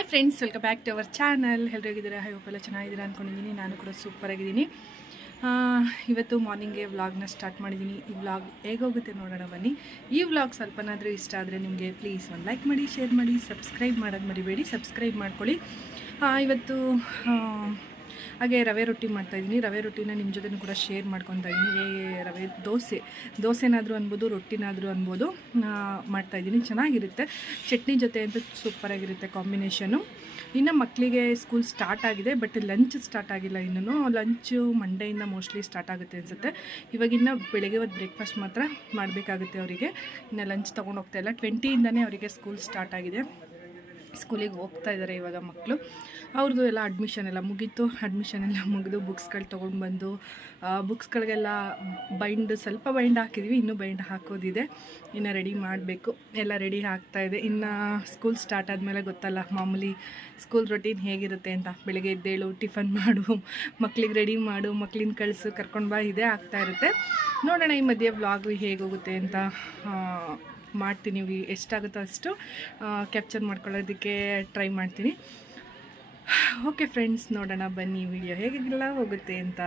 Hi friends, welcome back to our channel. ಎಲ್ಲರೂ ಹೇಗಿದ್ದೀರಾ? Hope ಎಲ್ಲ ಚೆನ್ನಾಗಿದ್ದೀರಾ ಅಂದ್ಕೊಂಡಿದ್ದೀನಿ. ನಾನು ಕೂಡ ಸೂಪರಾಗಿದ್ದೀನಿ. ಇವತ್ತು ಮಾರ್ನಿಂಗ್ಗೆ ವ್ಲಾಗ್ನ ಸ್ಟಾರ್ಟ್ ಮಾಡಿದ್ದೀನಿ. ಈ ವ್ಲಾಗ್ ಹೇಗೋಗುತ್ತೆ ನೋಡೋಣ ಬನ್ನಿ. ಈ ವ್ಲಾಗ್ ಸ್ವಲ್ಪನಾದರೂ ಇಷ್ಟ ಆದರೆ ನಿಮಗೆ ಪ್ಲೀಸ್ ಒಂದು ಲೈಕ್ ಮಾಡಿ, ಶೇರ್ ಮಾಡಿ, ಸಬ್ಸ್ಕ್ರೈಬ್ ಮಾಡೋದು ಮರಿಬೇಡಿ. ಸಬ್ಸ್ಕ್ರೈಬ್ ಮಾಡ್ಕೊಳ್ಳಿ. ಇವತ್ತು ಹಾಗೆ ರವೆ ರೊಟ್ಟಿ ಮಾಡ್ತಾಯಿದ್ದೀನಿ. ರವೆ ರೊಟ್ಟಿನ ನಿಮ್ಮ ಜೊತೆ ಕೂಡ ಶೇರ್ ಮಾಡ್ಕೊತಾ ಇದ್ದೀನಿ. ರವೆ ದೋಸೆನಾದರೂ ಅನ್ಬೋದು, ರೊಟ್ಟಿನಾದರೂ ಅನ್ಬೋದು ಮಾಡ್ತಾಯಿದ್ದೀನಿ. ಚೆನ್ನಾಗಿರುತ್ತೆ. ಚಟ್ನಿ ಜೊತೆ ಅಂತೂ ಸೂಪರಾಗಿರುತ್ತೆ ಕಾಂಬಿನೇಷನು. ಇನ್ನು ಮಕ್ಕಳಿಗೆ ಸ್ಕೂಲ್ ಸ್ಟಾರ್ಟ್ ಆಗಿದೆ, ಬಟ್ ಲಂಚ್ ಸ್ಟಾರ್ಟ್ ಆಗಿಲ್ಲ. ಇನ್ನೂ ಲಂಚು ಮಂಡೆಯಿಂದ ಮೋಸ್ಟ್ಲಿ ಸ್ಟಾರ್ಟ್ ಆಗುತ್ತೆ ಅನಿಸುತ್ತೆ. ಇವಾಗಿನ್ನು ಬೆಳಗ್ಗೆ ಒಂದು ಬ್ರೇಕ್ಫಾಸ್ಟ್ ಮಾತ್ರ ಮಾಡಬೇಕಾಗುತ್ತೆ ಅವರಿಗೆ. ಇನ್ನು ಲಂಚ್ ತೊಗೊಂಡು ಹೋಗ್ತಾ ಇಲ್ಲ. 20ಇಂದನೇ ಅವರಿಗೆ ಸ್ಕೂಲ್ ಸ್ಟಾರ್ಟ್ ಆಗಿದೆ. ಸ್ಕೂಲಿಗೆ ಹೋಗ್ತಾ ಇದ್ದಾರೆ ಇವಾಗ ಮಕ್ಕಳು. ಅವ್ರದ್ದು ಎಲ್ಲ ಅಡ್ಮಿಷನ್ ಎಲ್ಲ ಮುಗೀತು. ಅಡ್ಮಿಷನ್ ಎಲ್ಲ ಮುಗಿದು ಬುಕ್ಸ್ಗಳು ತೊಗೊಂಡು ಬಂದು ಬುಕ್ಸ್ಗಳಿಗೆಲ್ಲ ಸ್ವಲ್ಪ ಬೈಂಡ್ ಹಾಕಿದ್ವಿ. ಇನ್ನೂ ಬೈಂಡ್ ಹಾಕೋದಿದೆ. ಇನ್ನು ರೆಡಿ ಮಾಡಬೇಕು. ಎಲ್ಲ ರೆಡಿ ಆಗ್ತಾಯಿದೆ. ಇನ್ನು ಸ್ಕೂಲ್ ಸ್ಟಾರ್ಟ್ ಆದಮೇಲೆ ಗೊತ್ತಲ್ಲ ಮಾಮೂಲಿ ಸ್ಕೂಲ್ ರೊಟೀನ್ ಹೇಗಿರುತ್ತೆ ಅಂತ. ಬೆಳಗ್ಗೆ ಎದ್ದೇಳು, ಟಿಫನ್ ಮಾಡು, ಮಕ್ಳಿಗೆ ರೆಡಿ ಮಾಡು, ಮಕ್ಳಿನ ಕಳಿಸು, ಕರ್ಕೊಂಡು ಬಾ, ಇದೇ ಆಗ್ತಾಯಿರುತ್ತೆ. ನೋಡೋಣ ಈ ಮಧ್ಯೆ ವ್ಲಾಗು ಹೇಗೋಗುತ್ತೆ ಅಂತ ಮಾಡ್ತೀನಿ. ಎಷ್ಟಾಗುತ್ತೋ ಅಷ್ಟು ಕ್ಯಾಪ್ಚರ್ ಮಾಡ್ಕೊಳ್ಳೋದಕ್ಕೆ ಟ್ರೈ ಮಾಡ್ತೀನಿ. ಓಕೆ ಫ್ರೆಂಡ್ಸ್, ನೋಡೋಣ ಬನ್ನಿ ವಿಡಿಯೋ ಹೇಗೆಲ್ಲ ಹೋಗುತ್ತೆ ಅಂತ.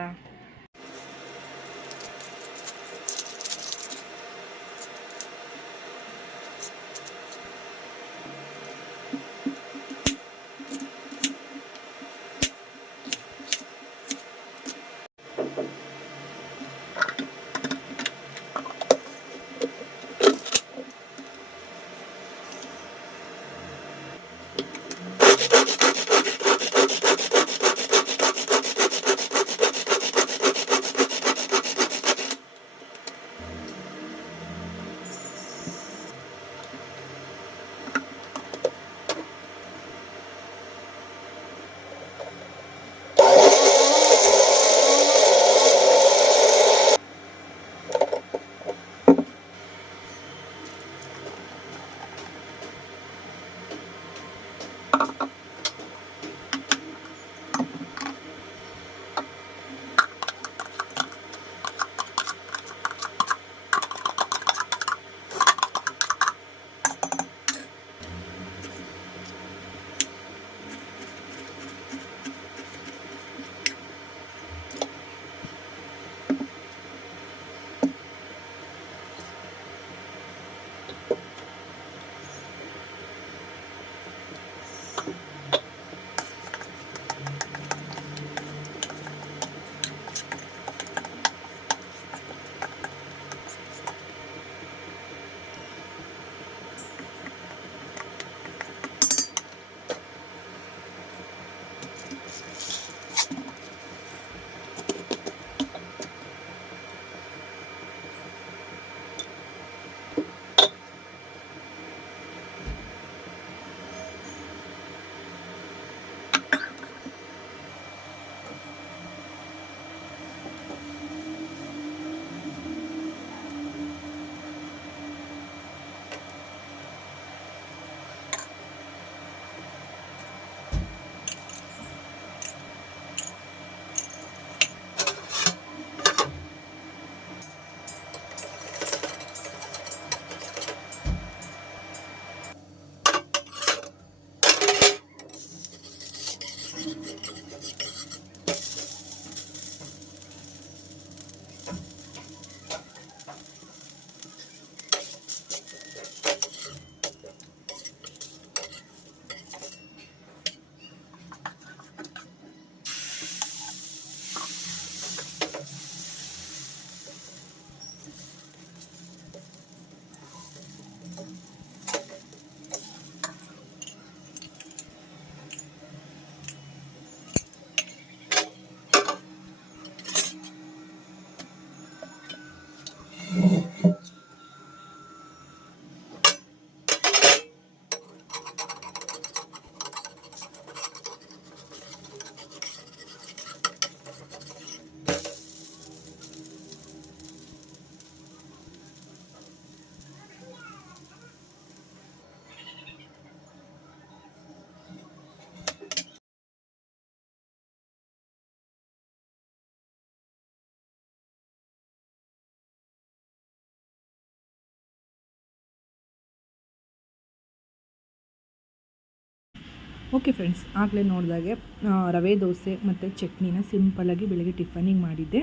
ಓಕೆ ಫ್ರೆಂಡ್ಸ್, ಆಗಲೇ ನೋಡಿದಾಗೆ ರವೆ ದೋಸೆ ಮತ್ತು ಚಟ್ನಿನ ಸಿಂಪಲಾಗಿ ಬೆಳಗ್ಗೆ ಟಿಫನಿಗೆ ಮಾಡಿದ್ದೆ.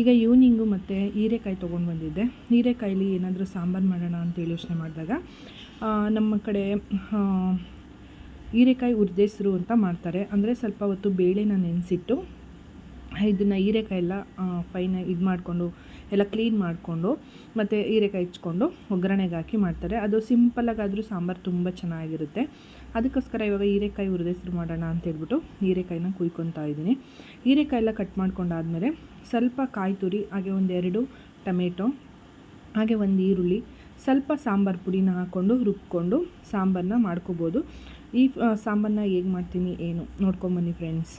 ಈಗ ಈವ್ನಿಂಗು ಮತ್ತು ಹೀರೆಕಾಯಿ ತೊಗೊಂಡು ಬಂದಿದ್ದೆ. ಹೀರೆಕಾಯಲ್ಲಿ ಏನಾದರೂ ಸಾಂಬಾರು ಮಾಡೋಣ ಅಂತೇಳಿ ಯೋಚನೆ ಮಾಡಿದಾಗ ನಮ್ಮ ಕಡೆ ಹೀರೆಕಾಯಿ ಹುರಿದೆಸ್ರು ಅಂತ ಮಾಡ್ತಾರೆ. ಅಂದರೆ ಸ್ವಲ್ಪ ಹೊತ್ತು ಬೇಳೆನ ನೆನೆಸಿಟ್ಟು ಇದನ್ನು ಹೀರೆಕಾಯಿ ಎಲ್ಲ ಫೈನಾಗಿ ಇದು ಮಾಡಿಕೊಂಡು ಎಲ್ಲ ಕ್ಲೀನ್ ಮಾಡಿಕೊಂಡು ಮತ್ತು ಹೀರೆಕಾಯಿ ಹೆಚ್ಕೊಂಡು ಒಗ್ಗರಣೆಗೆ ಹಾಕಿ ಮಾಡ್ತಾರೆ. ಅದು ಸಿಂಪಲಾಗಾದರೂ ಸಾಂಬಾರು ತುಂಬ ಚೆನ್ನಾಗಿರುತ್ತೆ. ಅದಕ್ಕೋಸ್ಕರ ಇವಾಗ ಹೀರೆಕಾಯಿ ಹುರಿದೆಸ್ರು ಮಾಡೋಣ ಅಂತೇಳ್ಬಿಟ್ಟು ಹೀರೆಕಾಯಿನ ಕುಯ್ಕೊತಾ ಇದ್ದೀನಿ. ಹೀರೆಕಾಯಿ ಎಲ್ಲ ಕಟ್ ಮಾಡ್ಕೊಂಡಾದಮೇಲೆ ಸ್ವಲ್ಪ ಕಾಯಿ ತುರಿ, ಹಾಗೆ 1-2 ಟೊಮೆಟೊ, ಹಾಗೆ 1 ಈರುಳ್ಳಿ, ಸ್ವಲ್ಪ ಸಾಂಬಾರು ಪುಡಿನ ಹಾಕ್ಕೊಂಡು ರುಬ್ಕೊಂಡು ಸಾಂಬಾರನ್ನ ಮಾಡ್ಕೋಬೋದು. ಈ ಸಾಂಬಾರನ್ನ ಹೇಗೆ ಮಾಡ್ತೀನಿ ಏನು ನೋಡ್ಕೊಂಬನ್ನಿ ಫ್ರೆಂಡ್ಸ್.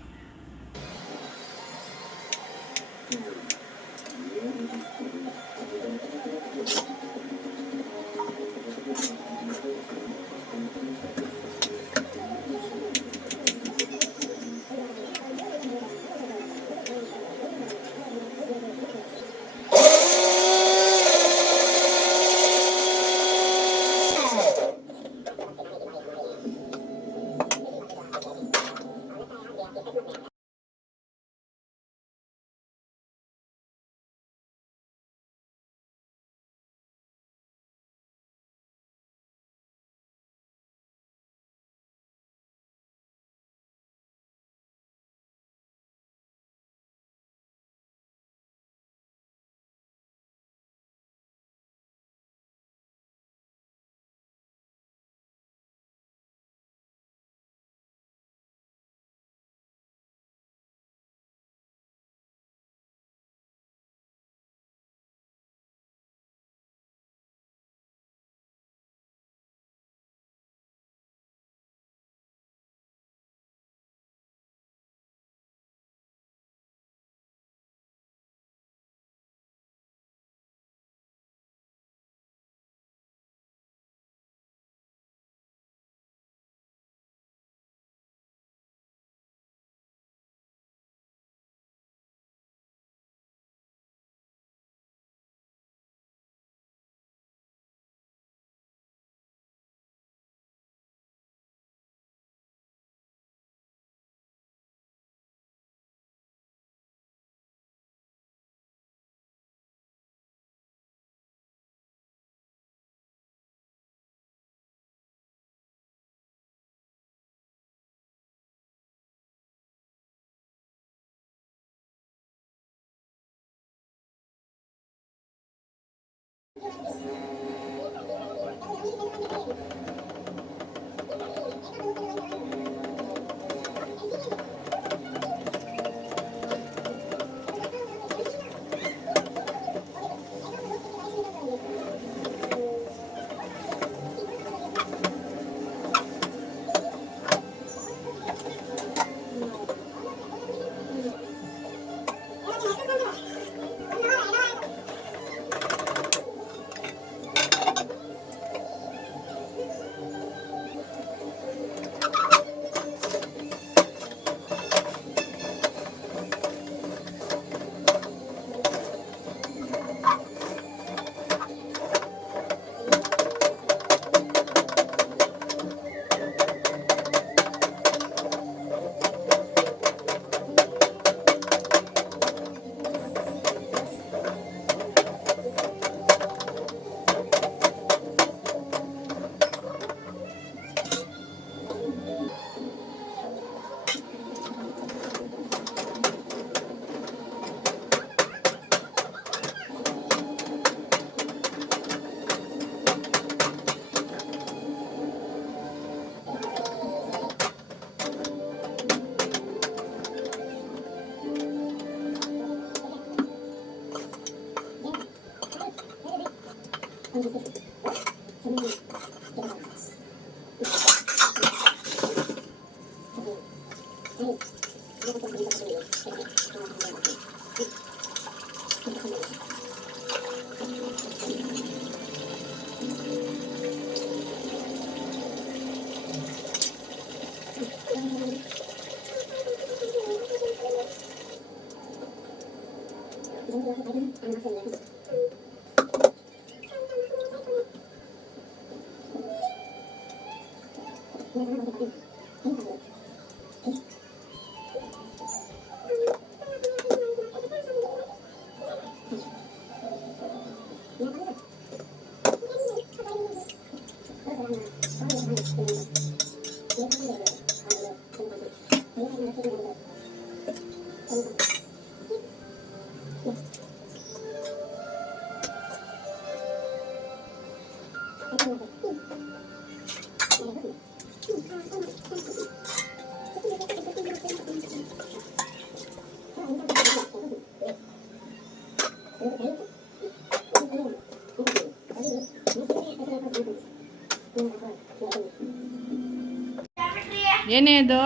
ಏನೇ ಅದು?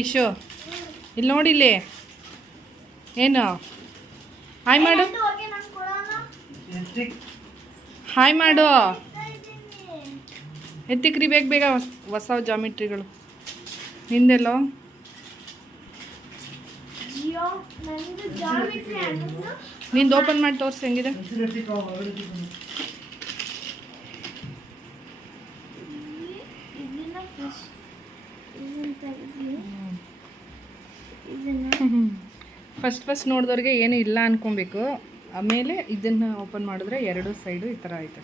ಇಶು ಇಲ್ಲಿ ನೋಡಿಲ್ಲಿ ಏನು ಹಾಯ್ ಮಾಡು, ಹಾಯ್ ಮಾಡು. ಎತ್ತಿಕ್ರಿ ಬೇಗ ಬೇಗ ಹೊಸ ಜಾಮಿಟ್ರಿಗಳು. ನಿಂದೆಲ್ಲೋ ನಿಂದು ಓಪನ್ ಮಾಡಿ ತೋರಿಸಿ ಹೆಂಗಿದೆ. ಫಸ್ಟ್ ನೋಡಿದವ್ರಿಗೆ ಏನು ಇಲ್ಲ ಅನ್ಕೊಬೇಕು. ಆಮೇಲೆ ಇದನ್ನು ಓಪನ್ ಮಾಡಿದ್ರೆ ಎರಡು ಸೈಡು ಈ ಥರ ಆಯ್ತು.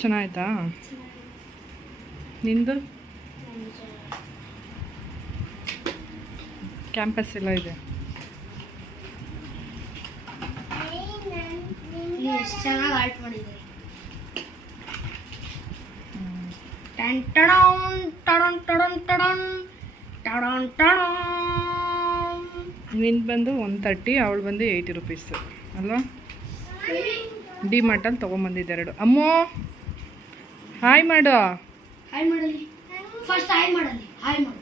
ಚೆನ್ನಾಯ್ತಾ ನಿಂದು? ಕ್ಯಾಂಪಸ್ ಎಲ್ಲ ಇದೆ. ನಿಂದು ಬಂದು 130, ಅವಳು ಬಂದು 80 ರೂಪೀಸ್ ಅಲ್ವಾ? ಡಿ ಮಾರ್ಟಲ್ಲಿ ತೊಗೊಂಬಂದಿದ್ದೆ ಎರಡು. ಅಮ್ಮೋ ಹಾಯ್ ಮಾಡು. ಹಾಯ್ ಮಾಡಲಿ ಫಸ್ಟ್, ಹಾಯ್ ಮಾಡಲಿ. ಹಾಯ್ ಮಾಡು.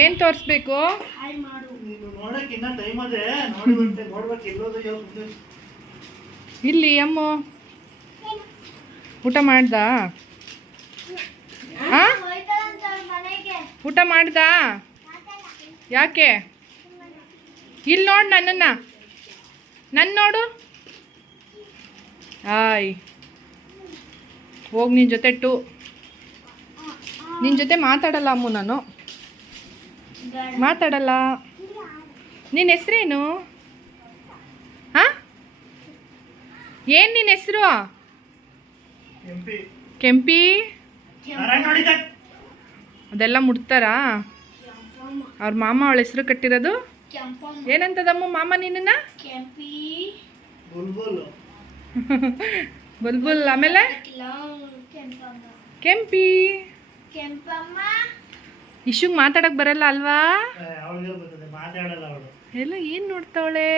ಏನು ತೋರಿಸ್ಬೇಕು? ಹಾಯ್ ಮಾಡು. ನೋಡಕ್ಕೆ ಇನ್ನ ಟೈಮ್ ಅದೇ, ನೋಡ್ಬೇಕು ಎಲ್ಲೋದು. ಇಲ್ಲಿ ಅಮ್ಮೋ ಊಟ ಮಾಡ್ದಾ? ಊಟ ಮಾಡ್ದಾ? ಯಾಕೆ? ಇಲ್ಲಿ ನೋಡು ನನ್ನನ್ನು, ನನ್ನ ನೋಡು. ಆಯ್ ಹೋಗಿ ನಿನ್ನ ಜೊತೆ ನಿನ್ನ ಜೊತೆ ಮಾತಾಡಲ್ಲ ಅಮ್ಮು, ನಾನು ಮಾತಾಡಲ್ಲ. ನಿನ್ನ ಹೆಸ್ರೇನು? ಹಾಂ, ಏನು ನಿನ್ನ ಹೆಸರು? ಕೆಂಪಿ. ಅದೆಲ್ಲ ಮುಡ್ತಾರಾ? ಅವ್ರ ಮಾಮ ಅವಳ ಹೆಸರು ಕಟ್ಟಿರೋದು ಏನಂತದಮ್ಮ ಮಾಮ ನಿನ್ನ? ಬುಲ್ಬುಲ್. ಆಮೇಲೆ ಕೆಂಪಿ. ಇಶುಗ್ ಮಾತಾಡಕ್ ಬರಲ್ಲ ಅಲ್ವಾ? ಎಲ್ಲ ಏನ್ ನೋಡ್ತಾವಳೆ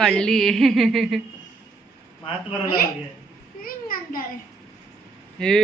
ಕಳ್ಳಿ. ಮಾತು ಬರಲ್ಲ. ಏ